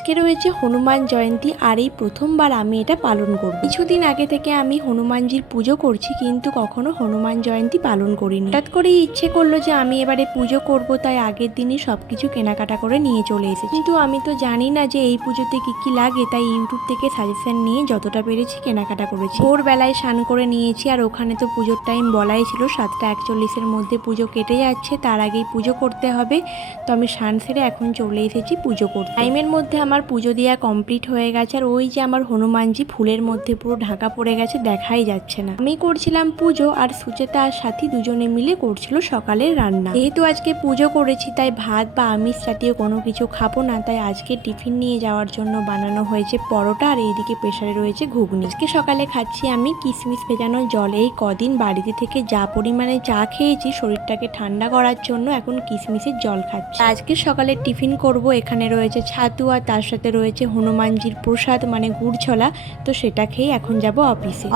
আজকে রয়েছে হনুমান জয়ন্তী আর এই প্রথমবার আমি এটা পালন করব। কিছুদিন আগে থেকে আমি হনুমানজির পুজো করছি কিন্তু কখনো হনুমান জয়ন্তী পালন করিনি। হঠাৎ করেই ইচ্ছে করলো যে আমি এবারে পুজো করব, তাই আগের দিনই সবকিছু কেনাকাটা করে নিয়ে চলে এসেছি। কিন্তু আমি তো জানি না যে এই পুজোতে কি কি লাগে, তাই ইউটিউব থেকে সাজেশন নিয়ে যতটা পেরেছি কেনাকাটা করেছি। ভোরবেলায় স্নান করে নিয়েছি আর ওখানে তো পুজোর টাইম বলাই ছিল 7:41-এর মধ্যে পুজো কেটে যাচ্ছে, তার আগেই পুজো করতে হবে। তো আমি স্নান সেরে এখন চলে এসেছি পুজো করতে। টাইমের মধ্যে আমার পুজো দেওয়া কমপ্লিট হয়ে গেছে আর ওই যে আমার হনুমানজি ফুলের মধ্যে পুরো ঢাকা পড়ে গেছে, দেখাই যাচ্ছে না। আমি করছিলাম পুজো আর সুচেতা আর সাথী দুজনে মিলে করছিল সকালের রান্না। যেহেতু আজকে পুজো করেছি তাই ভাত বা আমিষ জাতীয় কোনো কিছু খাবো না, তাই আজকে টিফিন নিয়ে যাওয়ার জন্য বানানো হয়েছে পরোটা আর এইদিকে প্রেসারে রয়েছে ঘুগনি। আজকে সকালে খাচ্ছি আমি কিশমিশ ভেজানো জল। এই কদিন বাড়িতে থেকে যা পরিমাণে চা খেয়েছি শরীরটাকে ঠান্ডা করার জন্য এখন কিশমিশের জল খাচ্ছি। আজকে সকালে টিফিন করব, এখানে রয়েছে ছাতু আর তার সাথে রয়েছে হনুমানজির প্রসাদ মানে গুড় ছোলা। তো সেটা খেয়ে এখন যাব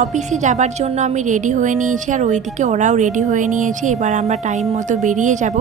অফিসে যাবার জন্য আমি রেডি হয়ে নিয়েছি আর ওইদিকে ওরাও রেডি হয়ে নিয়েছে। এবার আমরা টাইম মতো বেরিয়ে যাব।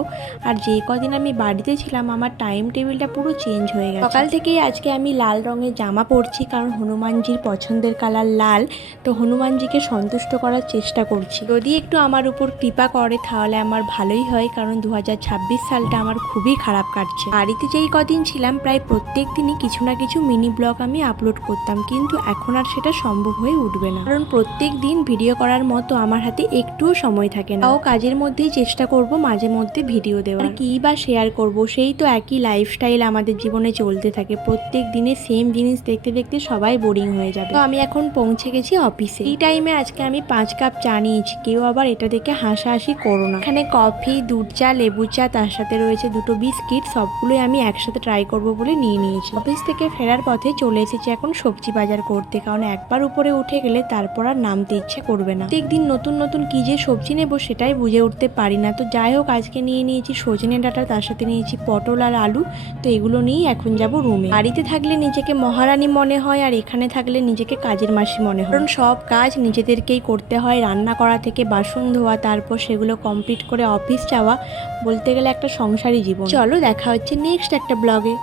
আর যে কদিন আমি বাড়িতে ছিলাম আমার টাইম টেবিলটা পুরো চেঞ্জ হয়ে গেছে। সকাল থেকেই আজকে আমি লাল রঙের জামা পরছি কারণ হনুমানজির পছন্দের কালার লাল। তো হনুমানজিকে সন্তুষ্ট করার চেষ্টা করছি। যদি একটু আমার উপর কৃপা করে তাহলে আমার ভালোই হয়, কারণ 2026 সালটা আমার খুবই খারাপ কাটছে। বাড়িতে যেই কদিন ছিলাম প্রায় প্রত্যেক দিনই কিছু না কিছু মিনি ব্লগ আমি আপলোড করতাম, কিন্তু এখন আর সেটা সম্ভব হয়ে উঠবে না, কারণ প্রত্যেক দিন ভিডিও করার মতো আমার হাতে একটুও সময় থাকে না। তাও কাজের মধ্যেই চেষ্টা করব মাঝে মধ্যে ভিডিও দেওয়ার। কি বা শেয়ার করব, সেই তো একই লাইফস্টাইল আমাদের জীবনে চলতে থাকে। প্রত্যেক দিনে সেম জিনিস দেখতে দেখতে সবাই বোরিং হয়ে যাবে। তো আমি এখন পৌঁছে গেছি অফিসে। এই টাইমে আজকে আমি 5 কাপ চা নিয়েছি, কেউ আবার এটা দেখে হাসাহাসি করো না। এখানে কফি, দুধ চা, লেবু চা, তার সাথে রয়েছে 2টো বিস্কিট, সবগুলোই আমি একসাথে ট্রাই করব বলে নিয়ে নিয়েছি। অফিস থেকে ফেরার পথে চলে এসেছি এখন সবজি বাজার করতে, কারণ একবার উপরে উঠে গেলে তারপর আর নামতে ইচ্ছে করবে না। প্রত্যেকদিন নতুন নতুন কি যে সবজি নেবো সেটাই বুঝে উঠতে পারি না। তো যাই হোক, আজকে নিয়ে নিয়েছি সজনে ডাঁটা, তার সাথে নিয়েছি পটল আর আলু। তো এগুলো নিয়েই এখন যাব রুমে। বাড়িতে থাকলে নিজেকে মহারানী মনে হয় আর এখানে থাকলে নিজেকে কাজের মাসি মনে হয়, কারণ সব কাজ নিজেদেরকেই করতে হয়। রান্না করা থেকে বাসন ধোয়া, তারপর সেগুলো কমপ্লিট করে অফিস যাওয়া, বলতে গেলে একটা সংসারী জীবন। চলো দেখা হচ্ছে নেক্সট একটা ব্লগে।